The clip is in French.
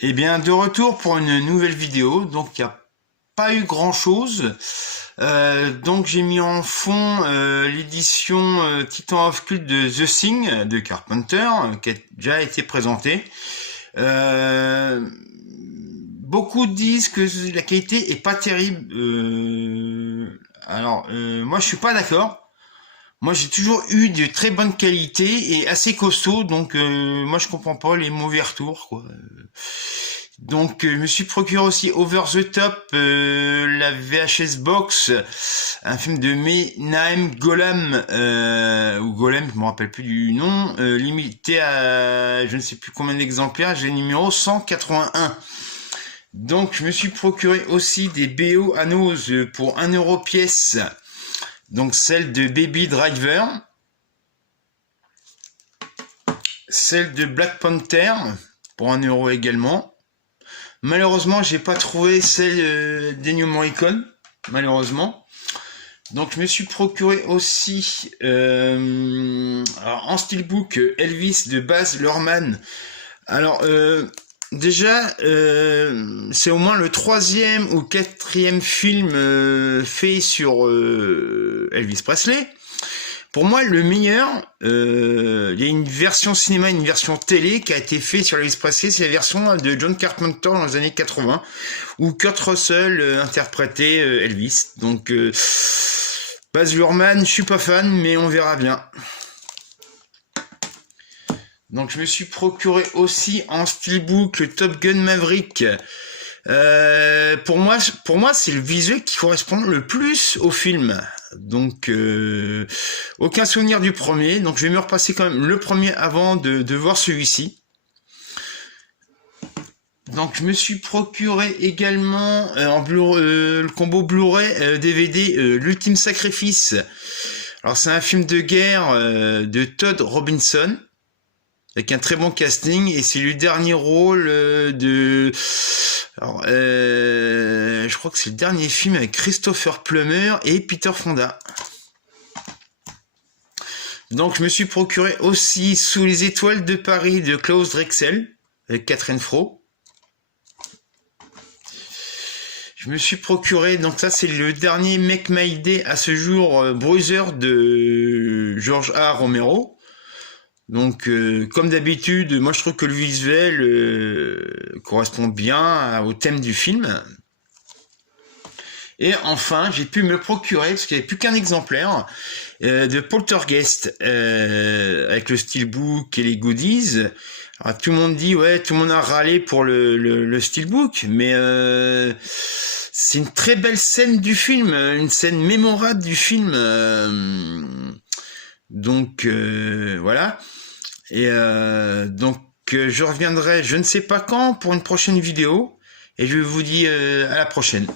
Eh bien, de retour pour une nouvelle vidéo. Donc, il n'y a pas eu grand-chose. Donc, j'ai mis en fond l'édition Titan of Cult de The Thing de Carpenter, qui a déjà été présentée. Beaucoup disent que la qualité est pas terrible. Moi, je suis pas d'accord. Moi, j'ai toujours eu de très bonne qualité et assez costaud, donc moi, je comprends pas les mauvais retours, quoi. Donc, je me suis procuré aussi Over the Top, la VHS Box, un film de Menahem Golan, ou Golem, je me rappelle plus du nom, limité à je ne sais plus combien d'exemplaires, j'ai le numéro 181. Donc, je me suis procuré aussi des BO à Nose pour 1 € pièce. Donc, celle de Baby Driver, celle de Black Panther pour 1 € également. Malheureusement, j'ai pas trouvé celle d'Ennio Morricone, malheureusement. Donc, je me suis procuré aussi en steelbook Elvis de Baz Luhrmann. Alors, déjà, c'est au moins le 3e ou 4e film fait sur Elvis Presley. Pour moi, le meilleur, il y a une version cinéma, une version télé qui a été faite sur Elvis Presley, c'est la version de John Carpenter dans les années 80, où Kurt Russell interprétait Elvis. Donc, Baz Luhrmann, je suis pas fan, mais on verra bien. Donc, je me suis procuré aussi en steelbook le Top Gun Maverick. Pour moi, c'est le visuel qui correspond le plus au film. Donc, aucun souvenir du premier. Donc, je vais me repasser quand même le premier avant de voir celui-ci. Donc, je me suis procuré également le combo Blu-ray DVD L'Ultime Sacrifice. Alors, c'est un film de guerre de Todd Robinson, avec un très bon casting, et c'est le dernier rôle je crois que c'est le dernier film avec Christopher Plummer et Peter Fonda. Donc je me suis procuré aussi Sous les étoiles de Paris de Klaus Drexel avec Catherine Fro. Je me suis procuré, donc ça c'est le dernier Make My Day à ce jour, Bruiser de George A. Romero. Donc, comme d'habitude, moi je trouve que le visuel correspond bien au thème du film. Et enfin, j'ai pu me procurer, parce qu'il n'y avait plus qu'un exemplaire, de Poltergeist, avec le steelbook et les goodies. Alors, tout le monde dit, ouais, tout le monde a râlé pour le steelbook, mais c'est une très belle scène du film, une scène mémorable du film. Donc, voilà. Et donc je reviendrai je ne sais pas quand pour une prochaine vidéo et je vous dis à la prochaine.